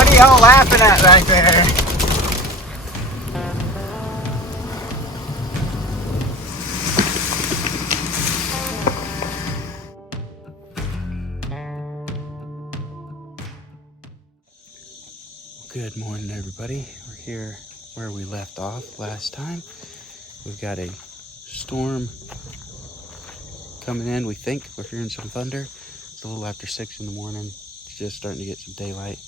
What are y'all laughing at back there? Good morning, everybody. We're here where we left off last time. We've got a storm coming in. We think we're hearing some thunder. It's a little after 6 in the morning. It's just starting to get some daylight,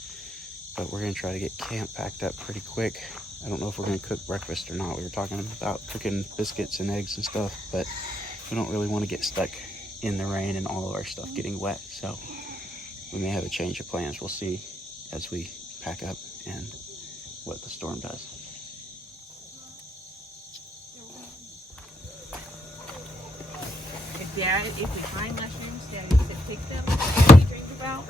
but we're gonna try to get camp packed up pretty quick. I don't know if we're gonna cook breakfast or not. We were talking about cooking biscuits and eggs and stuff, but we don't really want to get stuck in the rain and all of our stuff getting wet. So we may have a change of plans. We'll see as we pack up and what the storm does. If we find mushrooms, Daddy said pick them. What he dreamed about?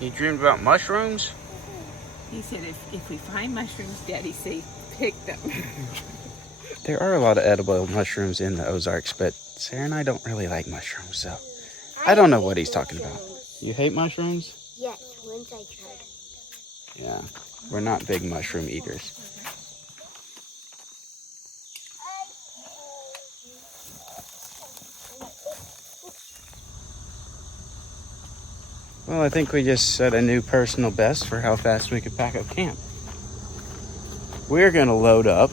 You dreamed about mushrooms? He said if we find mushrooms, Daddy said pick them. There are a lot of edible mushrooms in the Ozarks, but Sarah and I don't really like mushrooms, so I don't know what he's talking about. You hate mushrooms? Yes, once I tried. Yeah, we're not big mushroom eaters. Well, I think we just set a new personal best for how fast we could pack up camp. We're gonna load up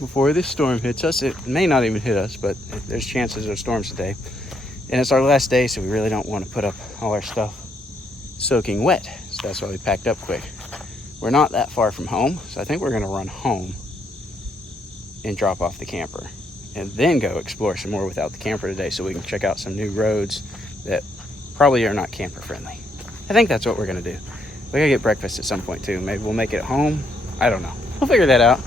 before this storm hits us. It may not even hit us, but there's chances of storms today. And it's our last day, so we really don't want to put up all our stuff soaking wet. So that's why we packed up quick. We're not that far from home, so I think we're gonna run home and drop off the camper and then go explore some more without the camper today so we can check out some new roads that probably are not camper friendly. I think that's what we're gonna do. We gotta get breakfast at some point too. Maybe we'll make it at home. I don't know. We'll figure that out.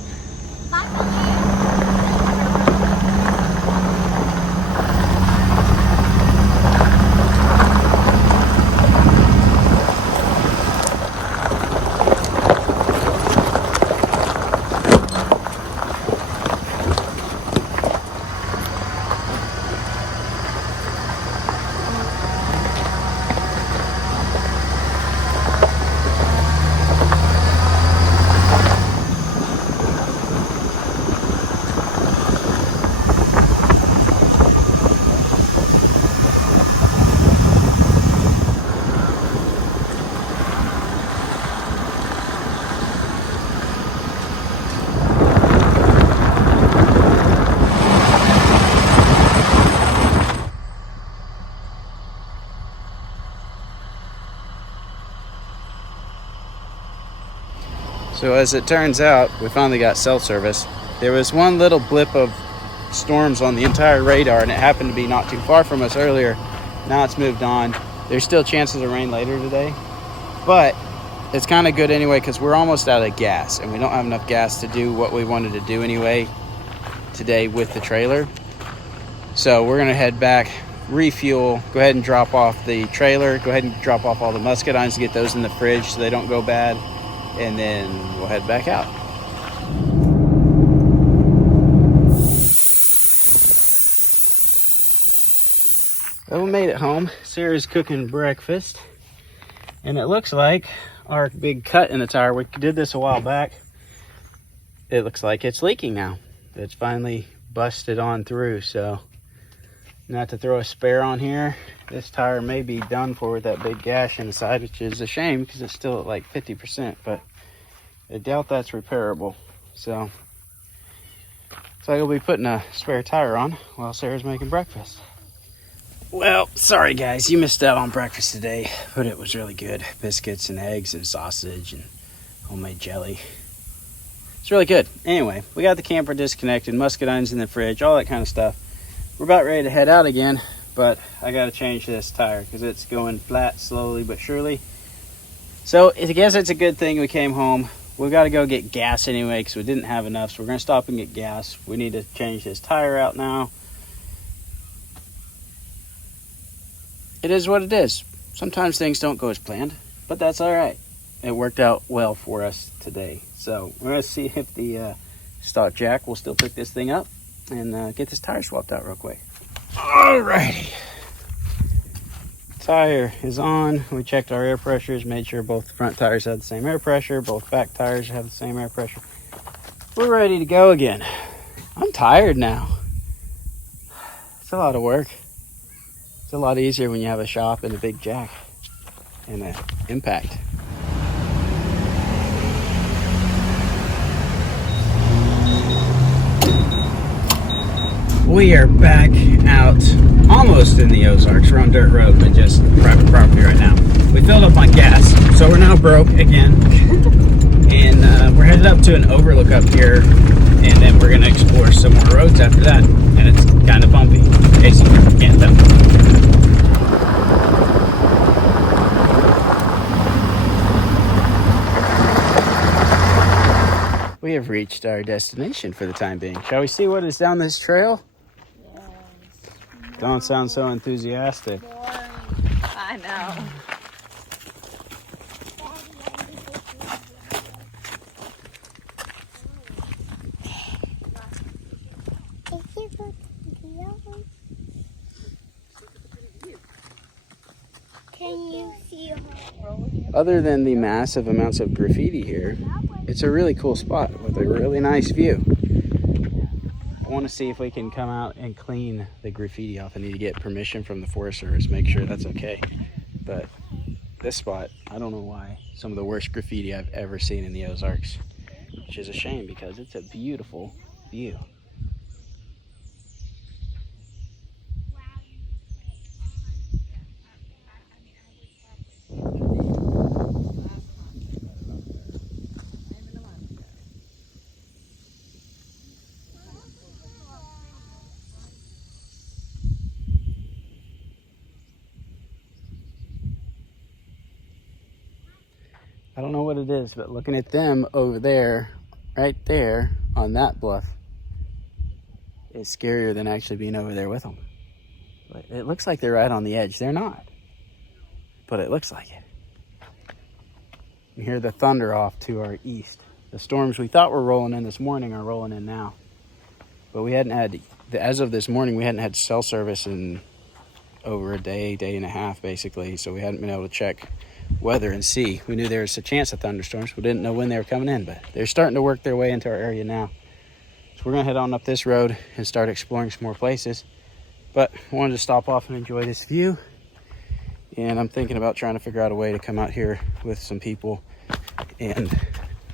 So as it turns out, we finally got cell service. There was one little blip of storms on the entire radar, and it happened to be not too far from us earlier. Now it's moved on. There's still chances of rain later today, but it's kind of good anyway because we're almost out of gas, and we don't have enough gas to do what we wanted to do anyway today with the trailer. So we're gonna head back, refuel, go ahead and drop off the trailer, go ahead and drop off all the muscadines to get those in the fridge so they don't go bad, and then we'll head back out. Well, we made it home. Sarah's cooking breakfast, and it looks like our big cut in the tire, we did this a while back, it looks like it's leaking now. It's finally busted on through, so not to throw a spare on here, this tire may be done for with that big gash in the side, which is a shame because it's still at like 50%, but I doubt that's repairable. So I'll be putting a spare tire on while Sarah's making breakfast. Well, sorry guys, you missed out on breakfast today, but it was really good. Biscuits and eggs and sausage and homemade jelly. It's really good. Anyway, we got the camper disconnected, muscadines in the fridge, all that kind of stuff. We're about ready to head out again, but I got to change this tire because it's going flat slowly but surely. So I guess it's a good thing we came home. We've got to go get gas anyway because we didn't have enough, so we're going to stop and get gas. We need to change this tire out now. It is what it is. Sometimes things don't go as planned, but that's all right. It worked out well for us today. So we're going to see if the stock jack will still pick this thing up and get this tire swapped out real quick. Alrighty. tire is on. We checked our air pressures, made sure both front tires had the same air pressure, both back tires have the same air pressure. We're ready to go again. I'm tired now. It's a lot of work. It's a lot easier when you have a shop and a big jack and an impact. We are back out almost in the Ozarks. We're on dirt road, but just private property right now. We filled up on gas, so we're now broke again. And we're headed up to an overlook up here, and then we're gonna explore some more roads after that. And it's kind of bumpy, in case you can't tell. We have reached our destination for the time being. Shall we see what is down this trail? Don't sound so enthusiastic. I know. Can you see? Other than the massive amounts of graffiti here, it's a really cool spot with a really nice view. I want to see if we can come out and clean the graffiti off. I need to get permission from the Forest Service, make sure that's okay. But this spot, I don't know why, some of the worst graffiti I've ever seen in the Ozarks, which is a shame because it's a beautiful view. I don't know what it is, but looking at them over there, right there on that bluff, is scarier than actually being over there with them. But it looks like they're right on the edge. They're not, but it looks like it. You hear the thunder off to our east. The storms we thought were rolling in this morning are rolling in now. But we hadn't had, as of this morning, we hadn't had cell service in over a day and a half, basically. So we hadn't been able to check weather and see. We knew there was a chance of thunderstorms. We didn't know when they were coming in, but they're starting to work their way into our area now. So we're gonna head on up this road and start exploring some more places. But I wanted to stop off and enjoy this view. And I'm thinking about trying to figure out a way to come out here with some people and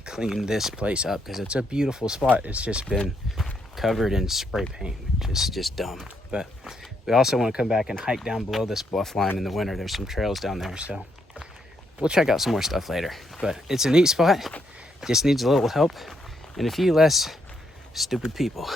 clean this place up because it's a beautiful spot. It's just been covered in spray paint, which is just dumb. But we also want to come back and hike down below this bluff line in the winter. There's some trails down there, so we'll check out some more stuff later. But it's a neat spot. Just needs a little help and a few less stupid people.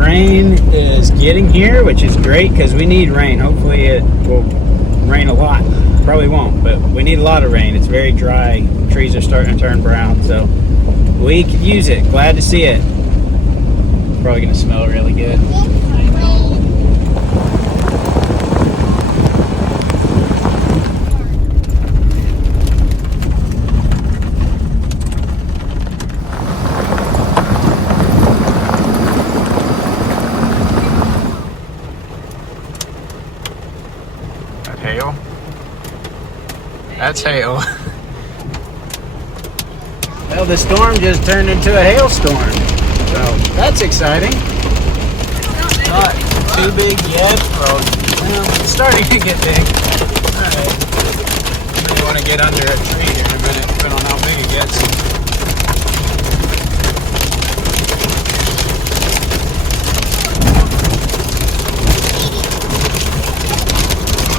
Rain is getting here, which is great because we need rain. Hopefully it will rain a lot. Probably won't, but we need a lot of rain. It's very dry. Trees are starting to turn brown, so we could use it. Glad to see it. Probably gonna smell really good. Hail? That's hail. Well, the storm just turned into a hailstorm, so that's exciting. Not too big yet. Well, it's starting to get big. Alright. I really want to get under a tree here in a minute, depending on how big it gets.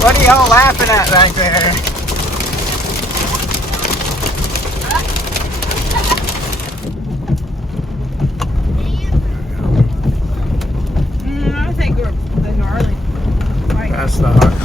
What are y'all laughing at back there? I think we're the gnarly. Right. That's the heart.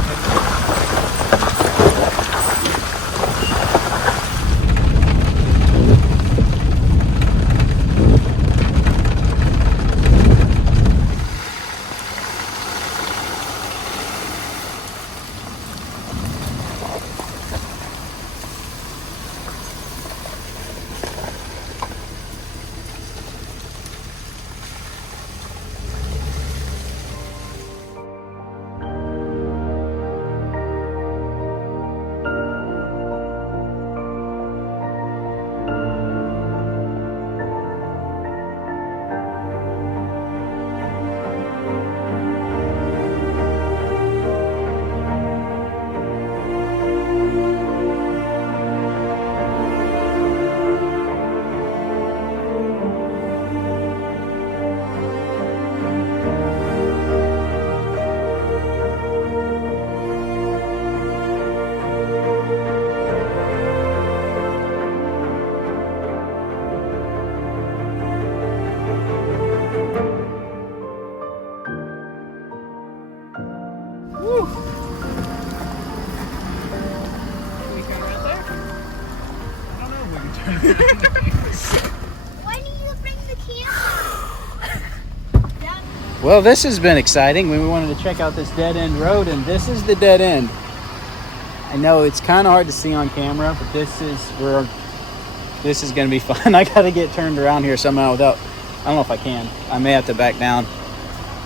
Well, this has been exciting. We wanted to check out this dead end road, and this is the dead end. I know it's kind of hard to see on camera, but this is going to be fun. I got to get turned around here somehow without, I don't know if I can. I may have to back down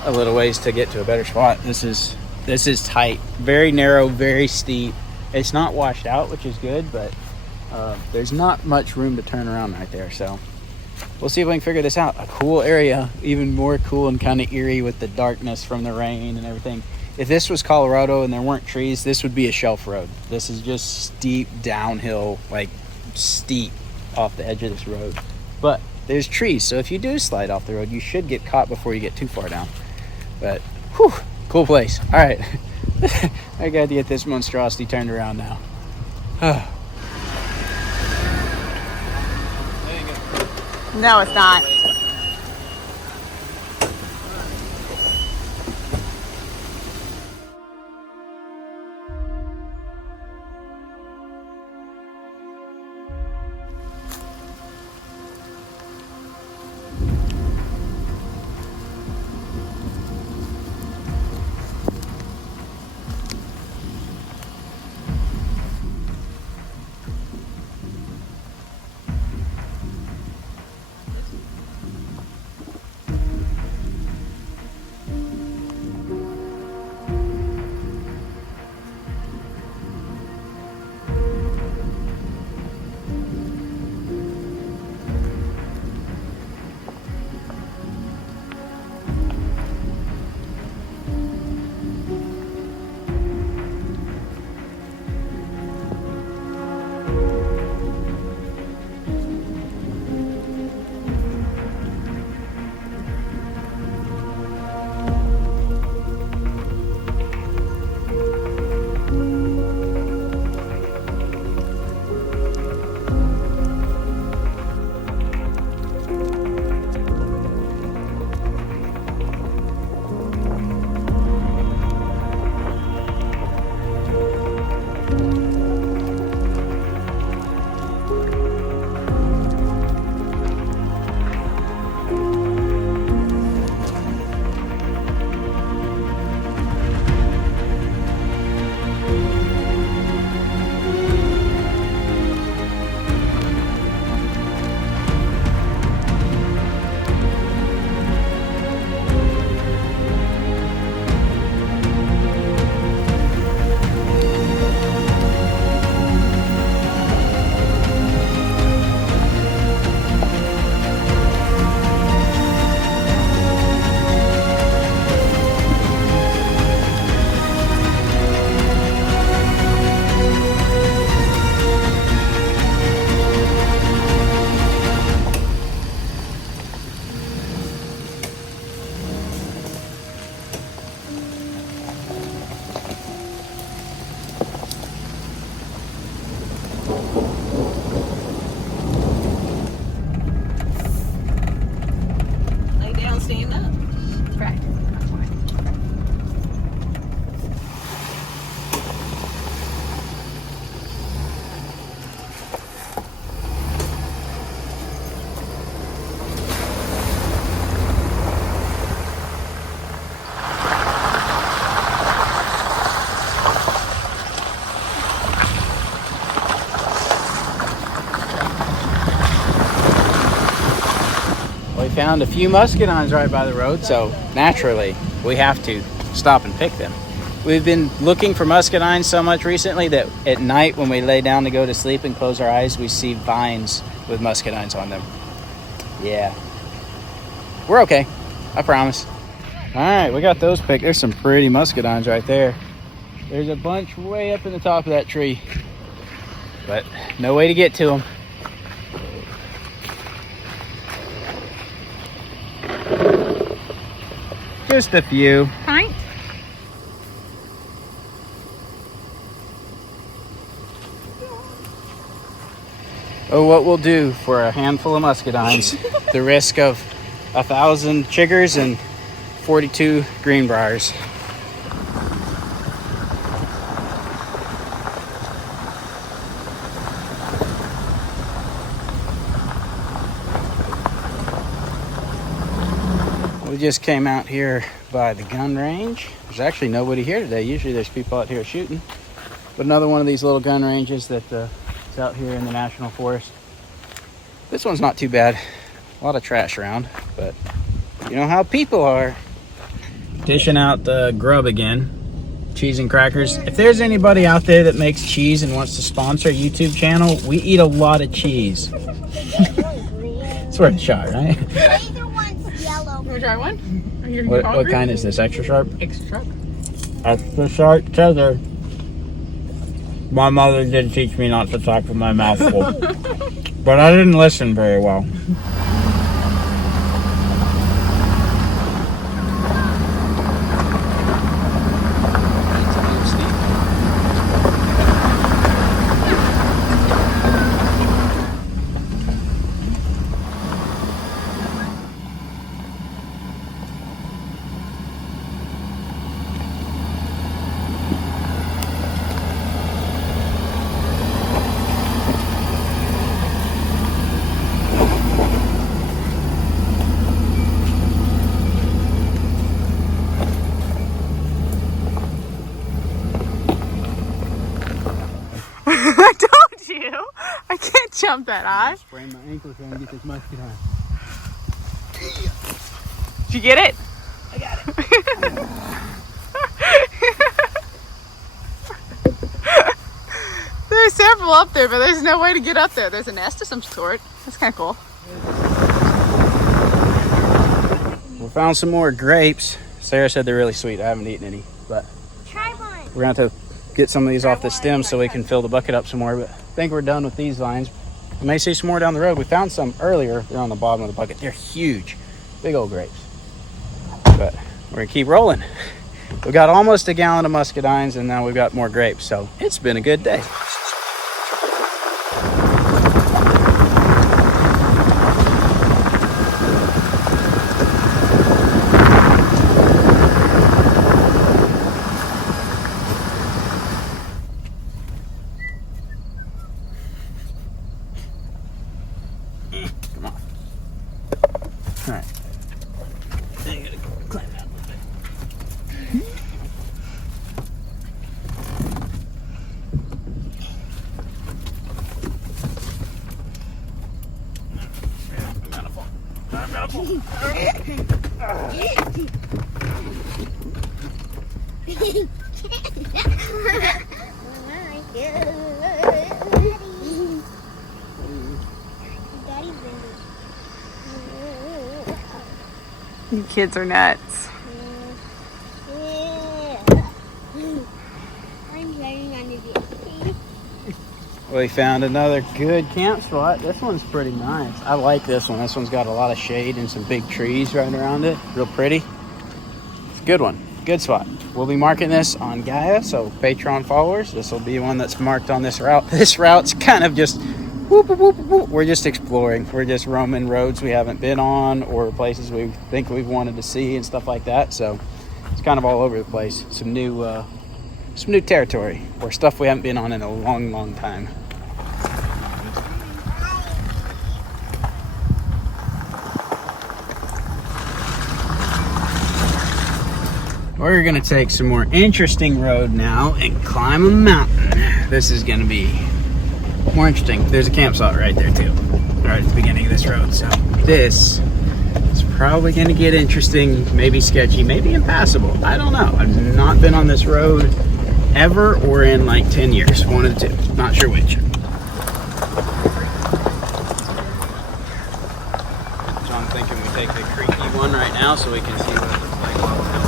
a little ways to get to a better spot. This is tight, very narrow, very steep. It's not washed out, which is good, but there's not much room to turn around right there. So we'll see if we can figure this out. A cool area, even more cool and kind of eerie with the darkness from the rain and everything. If this was Colorado and there weren't trees, this would be a shelf road. This is just steep downhill, like steep off the edge of this road. But there's trees, so if you do slide off the road, you should get caught before you get too far down. But, whew, cool place. All right, I got to get this monstrosity turned around now. No, it's not. Found a few muscadines right by the road, so naturally we have to stop and pick them. We've been looking for muscadines so much recently that at night when we lay down to go to sleep and close our eyes, we see vines with muscadines on them. Yeah, we're okay, I promise. All right, we got those picked. There's some pretty muscadines right there. There's a bunch way up in the top of that tree, but no way to get to them. Just a few. Pint? Oh, what we'll do for a handful of muscadines. The risk of 1,000 chiggers and 42 greenbriers. We just came out here by the gun range. There's actually nobody here today. Usually there's people out here shooting. But another one of these little gun ranges that is out here in the National Forest. This one's not too bad. A lot of trash around, but you know how people are. Dishing out the grub again. Cheese and crackers. If there's anybody out there that makes cheese and wants to sponsor a YouTube channel, we eat a lot of cheese. It's worth a shot, right? Either one's yellow. You want to try one? Are you What hungry? kind is this? Extra sharp? Extra sharp. Extra sharp cheddar. My mother did teach me not to talk with my mouth full. But I didn't listen very well. I told you. I can't jump that high. Sprain my ankle trying to get this musket on. Did you get it? I got it. There's several up there, but there's no way to get up there. There's a nest of some sort. That's kind of cool. We found some more grapes. Sarah said they're really sweet. I haven't eaten any, but Try one. we're going to have to get some of these off the stem so we can fill the bucket up some more. But I think we're done with these vines. We may see some more down the road. We found some earlier. They're on the bottom of the bucket. They're huge. Big old grapes. But we're going to keep rolling. We got almost a gallon of muscadines, and now we've got more grapes. So it's been a good day. Come on. All right. Then you gotta climb out a little bit. I'm gonna fall. I'm gonna fall. You kids are nuts. We found another good camp spot. This one's pretty nice. I like this one. This one's got a lot of shade and some big trees right around it. Real pretty. It's a good one. Good spot. We'll be marking this on Gaia, so Patreon followers, this will be one that's marked on this route. This route's kind of just whoop, whoop, whoop, whoop. We're just exploring. We're just roaming roads we haven't been on or places we think we've wanted to see and stuff like that. So it's kind of all over the place. Some new territory or stuff we haven't been on in a long, long time. We're gonna take some more interesting road now and climb a mountain. This is gonna be more interesting. There's a campsite right there too, right at the beginning of this road. So this is probably gonna get interesting, maybe sketchy, maybe impassable. I don't know. I've not been on this road ever or in like 10 years. One of the two. Not sure which. John thinking we take the creaky one right now so we can see what it looks like while we're going.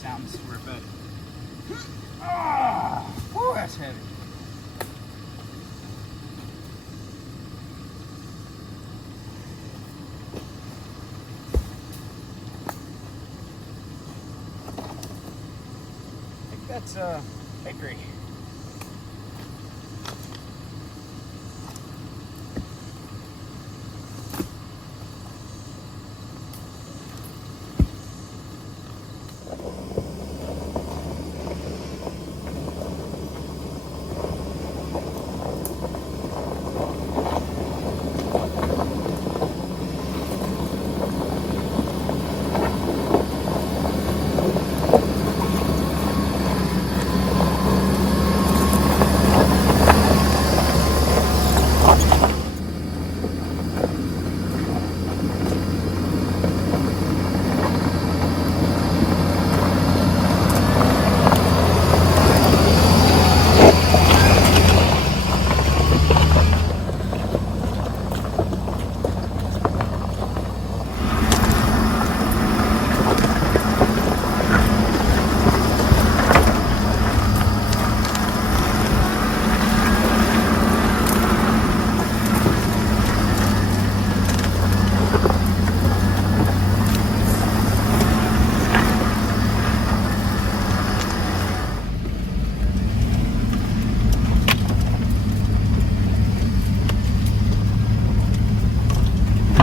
Sounds were better. Oh, that's heavy. That's hickory.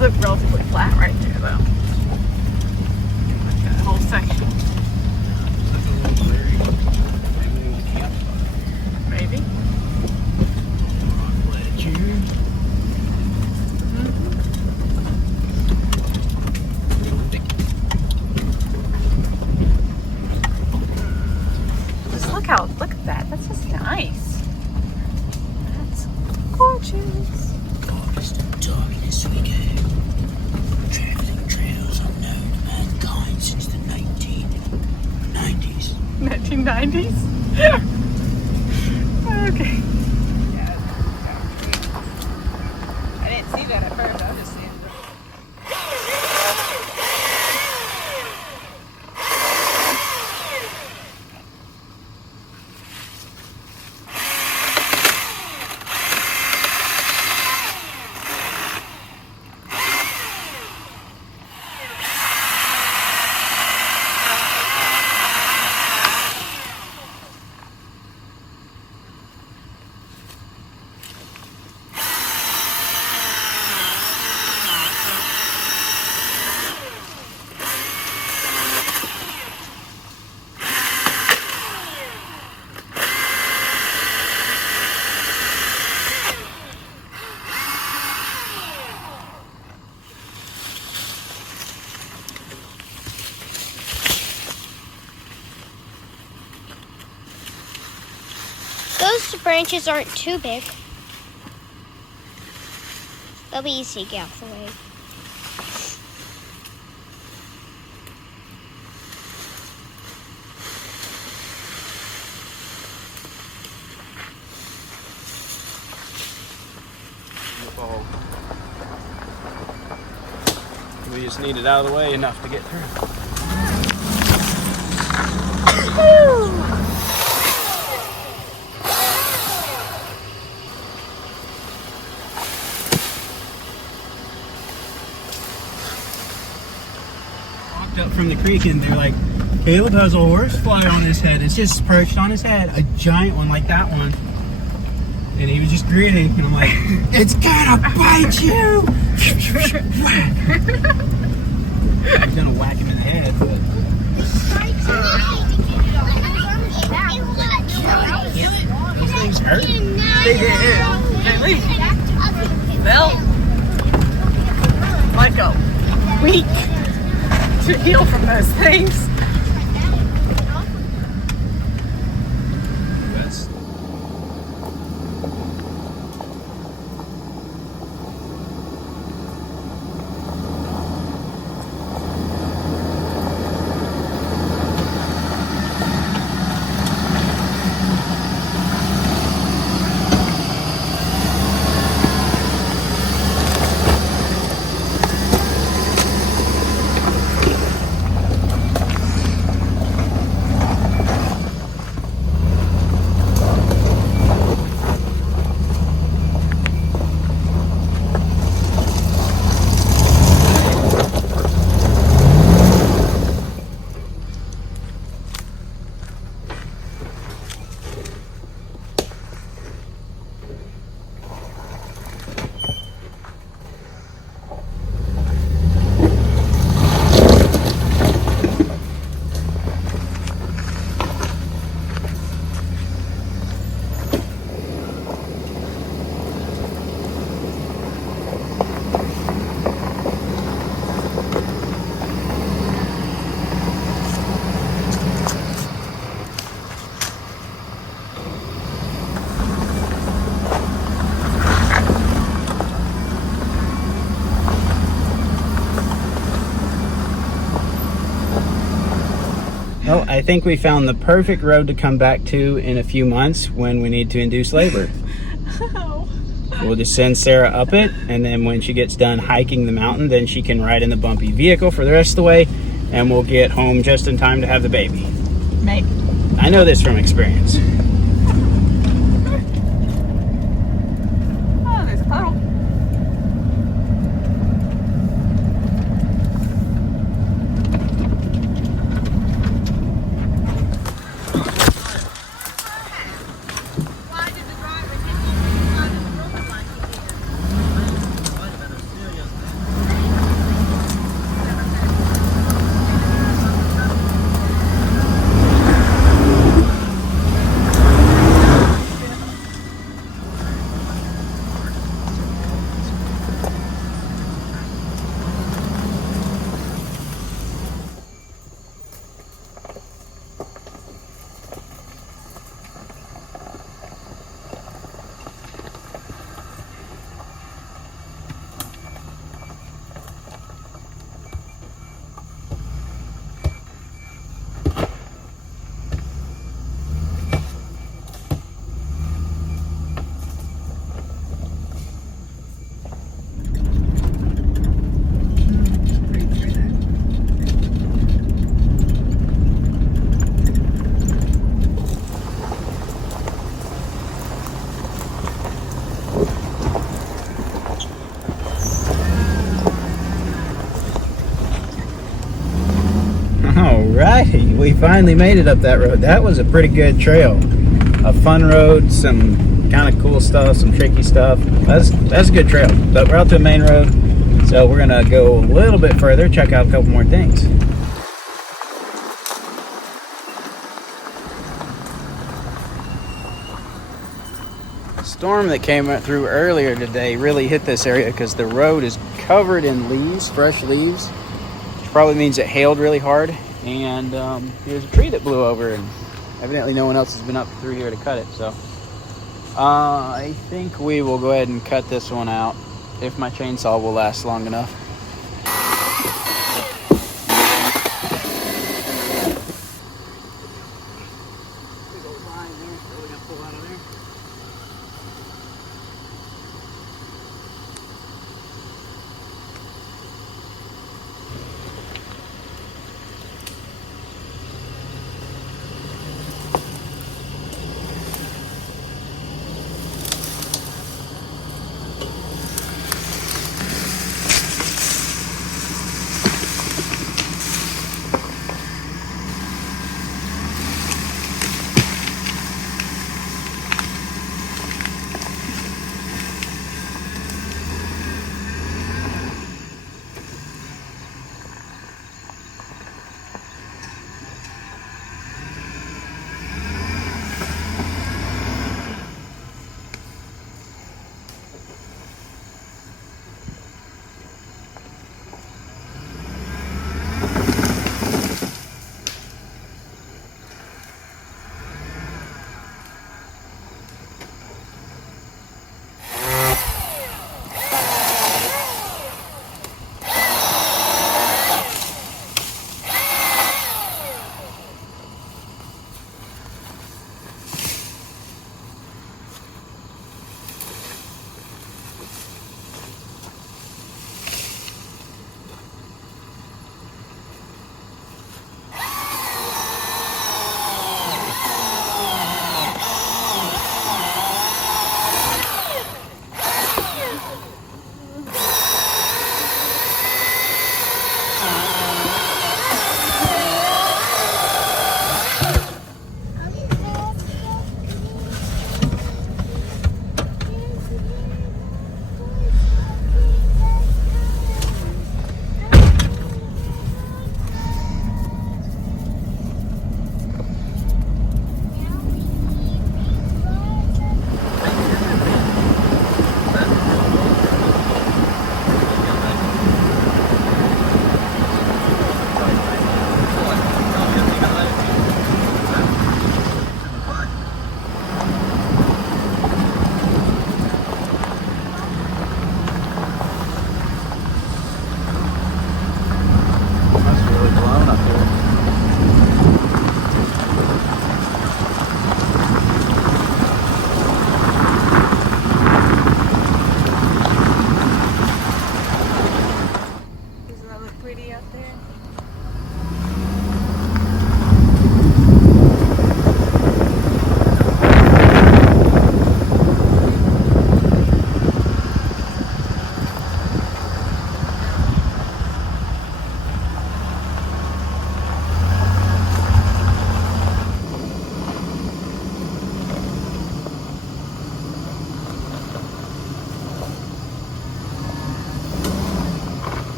Look relatively flat right there, though. Like that whole section. Maybe. Just look at that. That's just nice. That's gorgeous. Darkest of darkness we go. Traveling trails unknown to mankind since the 1990s. 1990s? Okay. Yeah. I didn't see that at first. I was just seeing it. Those branches aren't too big. They'll be easy to get off the way. We just need it out of the way enough to get through. Walked up from the creek and they're like, Caleb has a horsefly on his head. It's just perched on his head, a giant one like that one. And he was just grinning, and I'm like, it's gonna bite you! Whack! I was gonna whack him in the head, but. These things hurt. They did. At least felt like a week to heal from those things. That's. Well, I think we found the perfect road to come back to in a few months when we need to induce labor. Oh. We'll just send Sarah up it, and then when she gets done hiking the mountain, then she can ride in the bumpy vehicle for the rest of the way, and we'll get home just in time to have the baby. Maybe. I know this from experience. Oh, there's a puddle. Alrighty, we finally made it up that road. That was a pretty good trail. A fun road, some kind of cool stuff, some tricky stuff. That's a good trail. But we're out to the main road, so we're gonna go a little bit further, check out a couple more things. The storm that came through earlier today really hit this area because the road is covered in leaves, fresh leaves, which probably means it hailed really hard. And there's a tree that blew over, and evidently no one else has been up through here to cut it. So I think we will go ahead and cut this one out if my chainsaw will last long enough. Big old line there, so we're gonna pull out of there.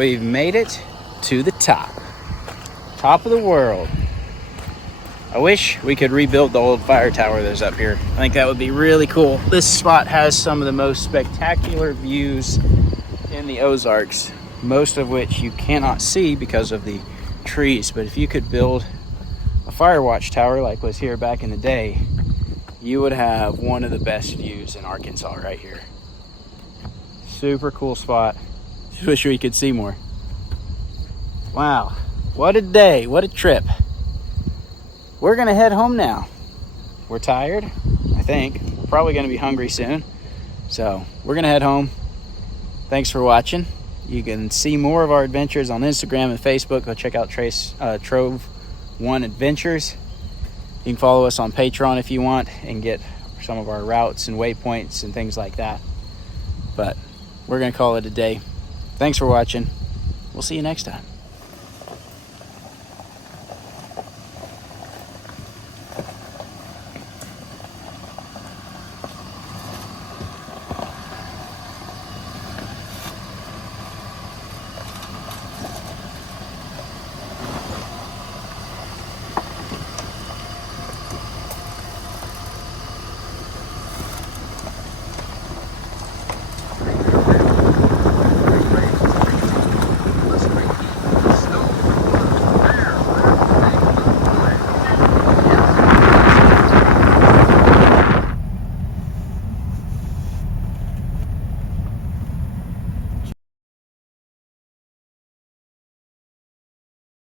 we've made it to the top of the world. I wish we could rebuild the old fire tower that's up here. I think that would be really cool. This spot has some of the most spectacular views in the Ozarks, most of which you cannot see because of the trees. But if you could build a fire watch tower like was here back in the day, you would have one of the best views in Arkansas right here. Super cool spot. Just wish we could see more. Wow, what a day, what a trip. We're gonna head home now. We're tired, I think. We're probably gonna be hungry soon. So we're gonna head home. Thanks for watching. You can see more of our adventures on Instagram and Facebook. Go check out Trove One Adventures. You can follow us on Patreon if you want and get some of our routes and waypoints and things like that. But we're gonna call it a day. Thanks for watching. We'll see you next time.